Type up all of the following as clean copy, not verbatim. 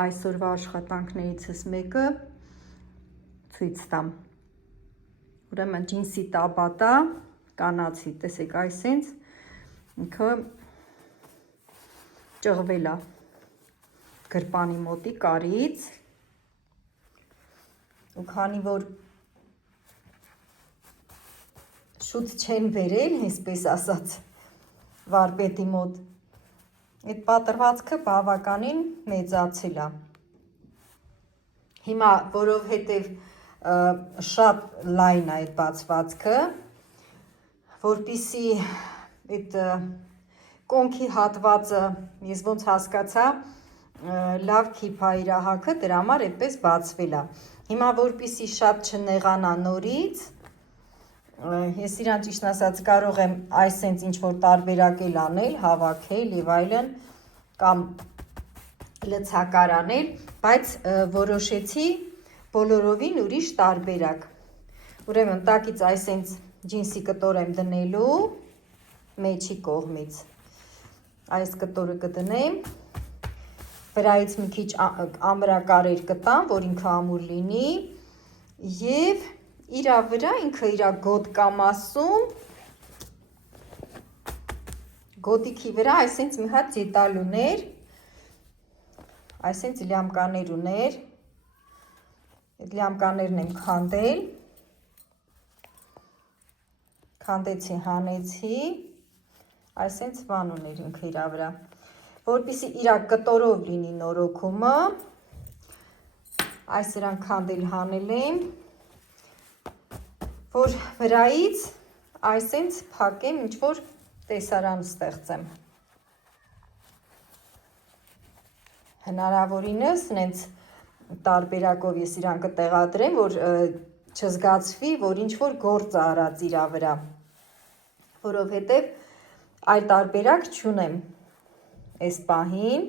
այսօրվա աշխատանքներիցս մեկը ցույց տամ։ Ուրեմն ջինսի տաբատա, կանացի, տեսեք այսենց, ինքը ճղվել է գրպանի մոտի կարից, ու քանի որ շուտ չեն վերել, այսպես ասած, վարպետի մոտ, այդ պատրվածքը բավականին մեծացել է։ Հիմա, որովհետև շատ լայն է այդ բացվածքը, որպիսի այդ կոնքի հատվածը, ես ոնց հասկացա, լավ քիփ է իր հագը, դրա համար այդպես բացվել է։ Հիմա, որպիսի շատ չնեղանա նորից, ես իրան ճիշտ ասած կարող եմ այսենց ինչ-որ տարբերակել անել, հավաքել և այլն, կամ լցակար անել, բայց որոշեցի բոլորովին ուրիշ տարբերակ։ Ուրեմն տակից այսենց ջինսի կտոր եմ դնելու, մեջի կողմից, այս կտորը կդնեմ, վրայից մի քիչ ամրակարեր կտամ, որ ինքը ամուր լինի, և իրա վրա ինքը իրա գոտկամասում, գոտիքի վրա այսենց մի հատ դետալ ուներ, այսենց լյամկաներ ուներ, այդ լյամկաներն եմ քանդել, քանդեցի, հանեցի, այսենց բան ուներ ինքը իրա վրա, որպիսի իրա կտորով լինի նորոգումը, այս դրան քանդել հանել եմ, որ վրայից այսենց փակեմ, ինչ-որ տեսարան ստեղծեմ։ Հնարավորինս նենց տարբերակով ես իրան կտեղադրեմ, որ չզգացվի, որ ինչ-որ գործ արած իրա վրա, որովհետև այլ տարբերակ չունեմ այս պահին,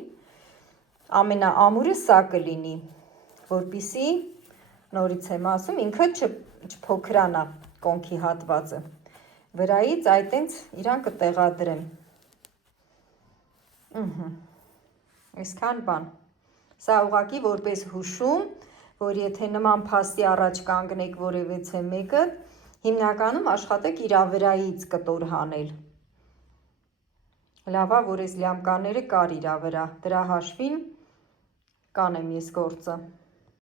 ամենաամուրը սա կլինի, որպիսի, նորից եմ ասում, ինքը չփոքրանա կոնքի հատվածը, վրայից այտենց իրան կտեղադրեմ, այսքան բան, սա ուղղակի որպես հուշում, որ եթե նման փաստի առաջ կանգնեք որևէ մեկը, հիմնականում աշխատեք իրա վրայից կտոր հանել, լավա, որ այս լյամկաները կար իրա վրա, դրա հաշվին կանեմ ես գործը։